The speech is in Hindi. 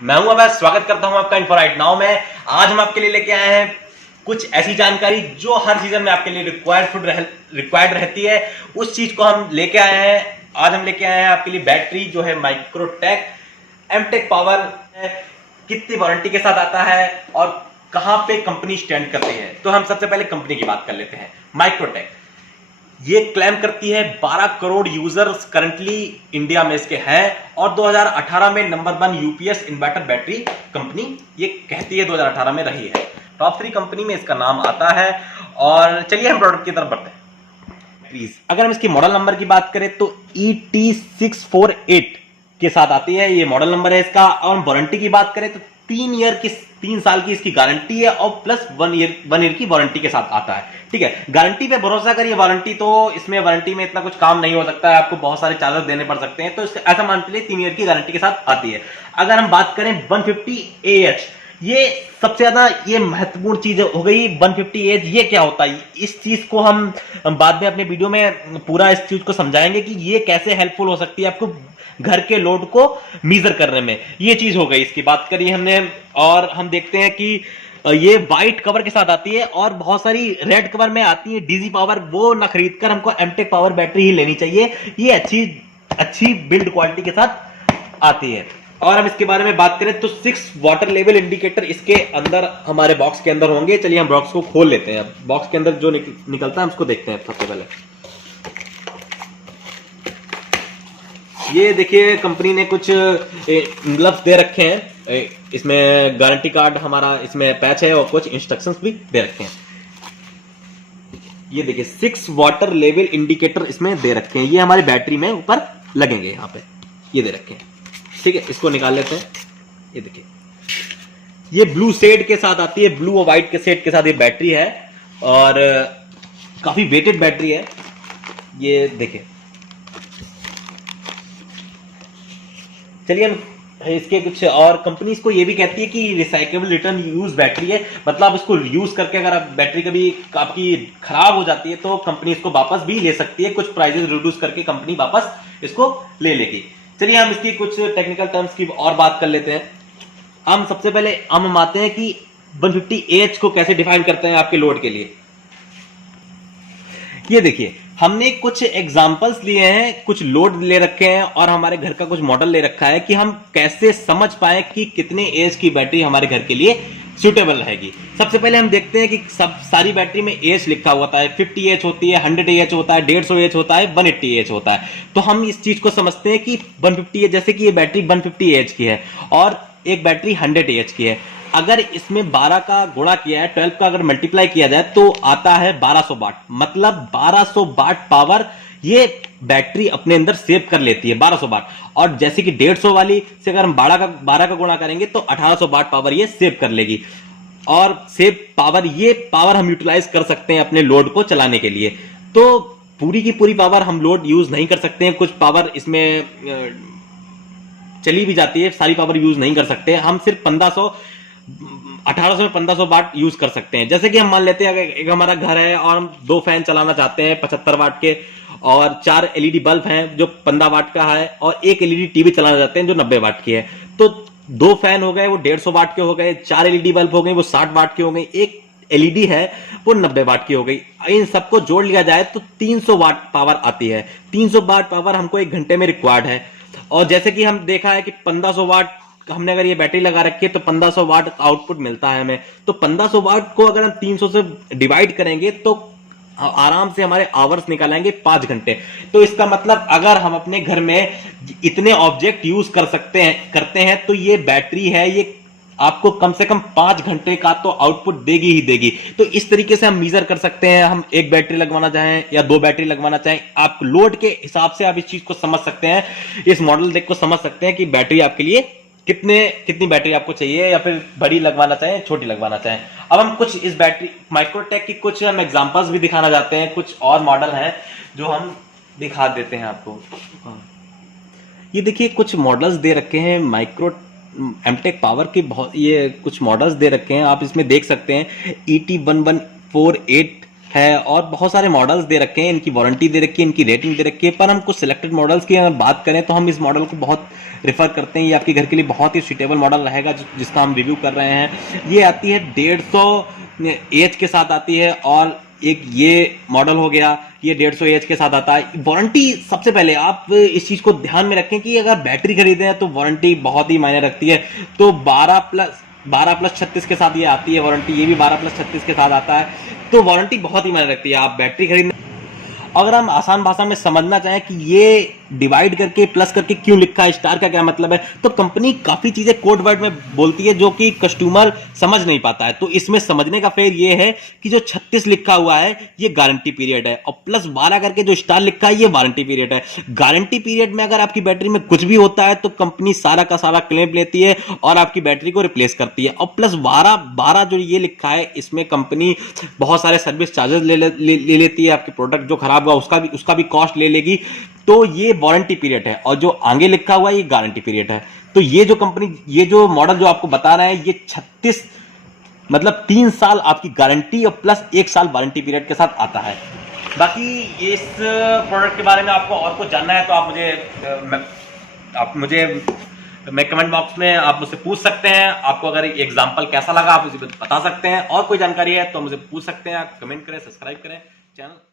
मैं हूं अवैध, स्वागत करता हूं आपका इन्फो राइट नाउ में। आज हम आपके लिए लेके आए हैं कुछ ऐसी जानकारी जो हर सीजन में आपके लिए रिक्वायर्ड रहती है। उस चीज को हम लेके आए हैं। आज हम लेके आए हैं आपके लिए बैटरी जो है माइक्रोटेक एमटेक पावर, कितनी वारंटी के साथ आता है और कहां पे कंपनी स्टैंड करती है। तो हम सबसे पहले कंपनी की बात कर लेते हैं। माइक्रोटेक ये क्लेम करती है 12 करोड़ यूजर्स करंटली इंडिया में इसके हैं और 2018 में number 1 UPS inverter battery company ये कहती है 2018 में रही है। टॉप 3 कंपनी में इसका नाम आता है। और चलिए हम प्रोडक्ट की तरफ बढ़ते हैं। प्लीज अगर हम इसकी मॉडल नंबर की बात करें तो ET648 के साथ आती है, ये मॉडल नंबर है इसका। और वारंटी की बात करें तो 3 साल की इसकी गारंटी है और प्लस 1 ईयर की वारंटी के साथ आता है। ठीक है, गारंटी पे भरोसा करिए। वारंटी तो इसमें वारंटी में इतना कुछ काम नहीं हो सकता है, आपको बहुत सारे चार्जेस देने पड़ सकते हैं, तो ऐसा मान के लिए 3 ईयर की गारंटी के साथ आती है। अगर हम बात करें 150AH, ये सबसे ज्यादा ये महत्वपूर्ण चीज हो गई। 150AH ये क्या होता है, इस चीज को हम बाद में अपने वीडियो में पूरा इस चीज को समझाएंगे कि ये कैसे हेल्पफुल हो सकती है आपको घर के लोड को मीजर करने में। ये चीज हो गई, इसकी बात करी हमने। और हम देखते हैं कि ये व्हाइट कवर के साथ आती है और बहुत सारी रेड कवर में आती है डीजी पावर, वो ना खरीद कर हमको एमटेक पावर बैटरी ही लेनी चाहिए। ये अच्छी बिल्ड क्वालिटी के साथ आती है। और हम इसके बारे में बात करें तो 6 वाटर लेवल इंडिकेटर इसके अंदर हमारे बॉक्स के अंदर होंगे। चलिए हम बॉक्स को खोल लेते हैं। बॉक्स के अंदर जो निकलता है उसको देखते हैं सबसे पहले। ये देखिए कंपनी ने कुछ ग्लव्स दे रखे हैं, इसमें गारंटी कार्ड हमारा इसमें पैच है और कुछ इंस्ट्रक्शंस भी दे रखे हैं। ये देखिए 6 वाटर लेवल इंडिकेटर इसमें दे रखे हैं, ये हमारी बैटरी में ऊपर लगेंगे, यहाँ पे ये दे रखे हैं। ठीक है, इसको निकाल लेते हैं। ये देखिए ये ब्लू शेड के साथ आती है, ब्लू और व्हाइट के शेड के साथ ये बैटरी है और काफी वेटेड बैटरी है। ये देखिए, चलिए हम इसके कुछ और कंपनी इसको ये भी कहती है कि रिसाइकेबल रिटर्न यूज बैटरी है। मतलब इसको यूज करके अगर आप बैटरी कभी आपकी खराब हो जाती है तो कंपनी इसको वापस भी ले सकती है, कुछ प्राइजेस रिड्यूस करके कंपनी वापस इसको ले लेगी। चलिए हम इसकी कुछ टेक्निकल टर्म्स की और बात कर लेते हैं। हम सबसे पहले हम आते हैं कि 150AH को कैसे डिफाइन करते हैं आपके लोड के लिए। ये देखिए हमने कुछ एग्जांपल्स लिए हैं, कुछ लोड ले रखे हैं और हमारे घर का कुछ मॉडल ले रखा है कि हम कैसे समझ पाए कि कितने एज की बैटरी हमारे घर के लिए सुटेबल रहेगी। सबसे पहले हम देखते हैं कि सारी बैटरी में एज लिखा हुआ है। 50AH होती है, 100AH होता है, 150AH होता है, 180AH होता है। तो हम इस चीज को समझते हैं कि 150AH, जैसे कि ये बैटरी 150AH की है और एक बैटरी 100AH की है। अगर इसमें 12 का गुणा किया है, 12 का अगर मल्टीप्लाई किया जाए तो आता है 1200 वाट। मतलब 1200 वाट पावर ये बैटरी अपने अंदर सेव कर लेती है, 1200 वाट। और जैसे कि 150 वाली से अगर हम 12 का गुणा करेंगे तो 1800 वाट पावर ये सेव कर लेगी। और सेव पावर, ये पावर हम यूटिलाइज कर सकते हैं अपने लोड को चलाने के लिए। तो पूरी की पूरी पावर हम लोड यूज नहीं कर सकते हैं, कुछ पावर इसमें चली भी जाती है, सारी पावर यूज नहीं कर सकते। हम सिर्फ 1800 में 1500 वाट यूज कर सकते हैं। जैसे कि हम मान लेते हैं एक हमारा घर है और हम 2 फैन चलाना चाहते हैं 75 वाट के और 4 LED बल्ब हैं जो 15 वाट का है और एक LED टीवी चलाना चाहते हैं जो 90 वाट की है। तो 2 फैन हो गए वो 150 वाट के हो गए, 4 LED बल्ब हो गए वो 60 वाट के हो गए, एक LED है वो 90 वाट की हो गई। इन सबको जोड़ लिया जाए तो 300 वाट पावर आती है। 300 वाट पावर हमको 1 घंटे में रिक्वायर्ड है। और जैसे कि हम देखा है कि 1500 वाट हमने अगर ये बैटरी लगा रखी है तो 1500 वाट आउटपुट मिलता है हमें। तो 1500 वाट को अगर हम 300 से डिवाइड करेंगे तो आराम से हमारे आवर्स निकल आएंगे 5 घंटे। तो इसका मतलब अगर हम अपने घर में इतने ऑब्जेक्ट यूज करते हैं तो ये बैटरी है, ये आपको कम से कम 5 घंटे का तो आउटपुट देगी ही देगी। तो इस तरीके से हम मीजर कर सकते हैं। हम एक बैटरी लगवाना चाहें या 2 बैटरी लगवाना चाहें, आप लोड के हिसाब से आप इस चीज को समझ सकते हैं, इस मॉडल देख को समझ सकते हैं कि बैटरी आपके लिए कितनी बैटरी आपको चाहिए, या फिर बड़ी लगवाना चाहें छोटी लगवाना चाहें। अब हम कुछ इस बैटरी माइक्रोटेक की कुछ हम एग्जांपल्स भी दिखाना चाहते हैं। कुछ और मॉडल हैं जो हम दिखा देते हैं आपको। ये देखिए कुछ मॉडल्स दे रखे हैं माइक्रो एमटेक पावर के, ये कुछ मॉडल्स दे रखे हैं, आप इसमें देख सकते हैं। ET1148 है और बहुत सारे मॉडल्स दे रखे हैं, इनकी वारंटी दे रखी है, इनकी रेटिंग दे रखी है। पर हम कुछ सिलेक्टेड मॉडल्स की अगर बात करें तो हम इस मॉडल को बहुत रेफर करते हैं। ये आपके घर के लिए बहुत ही सुटेबल मॉडल रहेगा जिसका हम रिव्यू कर रहे हैं। ये आती है 150 एच के साथ आती है, और एक ये मॉडल हो गया, ये 150 एच के साथ आता है। वारंटी सबसे पहले आप इस चीज को ध्यान में रखें कि अगर बैटरी खरीदे हैं तो वारंटी बहुत ही मायने रखती है। तो 12+36 के साथ ये आती है वारंटी, ये भी 12+36 के साथ आता है। तो वारंटी बहुत ही मायने रखती है। आप बैटरी खरीदने, अगर हम आसान भाषा में समझना चाहें कि ये डिवाइड करके प्लस करके क्यों लिखा है, स्टार का क्या मतलब है, तो कंपनी काफी चीजें कोड वर्ड में बोलती है जो कि कस्टमर समझ नहीं पाता है। तो इसमें समझने का फेर ये है कि जो 36 लिखा हुआ है ये गारंटी पीरियड है, और प्लस 12 करके जो स्टार लिखा है ये वारंटी पीरियड है। गारंटी पीरियड में अगर आपकी बैटरी में कुछ भी होता है तो कंपनी सारा का सारा क्लेम लेती है और आपकी बैटरी को रिप्लेस करती है। और प्लस 12 जो ये लिखा है इसमें कंपनी बहुत सारे सर्विस चार्जेस ले लेती है। आपके प्रोडक्ट जो खराब हुआ उसका भी कॉस्ट ले लेगी। तो ये वारंटी पीरियड है, और जो आगे लिखा हुआ है ये गारंटी पीरियड है। तो ये जो मॉडल जो आपको बता रहे हैं ये 36 मतलब 3 साल आपकी गारंटी और प्लस 1 साल वारंटी पीरियड के साथ आता है। बाकी इस प्रोडक्ट के बारे में आपको और कुछ जानना है तो मैं कमेंट बॉक्स में आप मुझसे पूछ सकते हैं। आपको अगर एग्जांपल कैसा लगा आप मुझे बता सकते हैं, और कोई जानकारी है तो मुझे पूछ सकते हैं। आप कमेंट करें, सब्सक्राइब करें चैनल।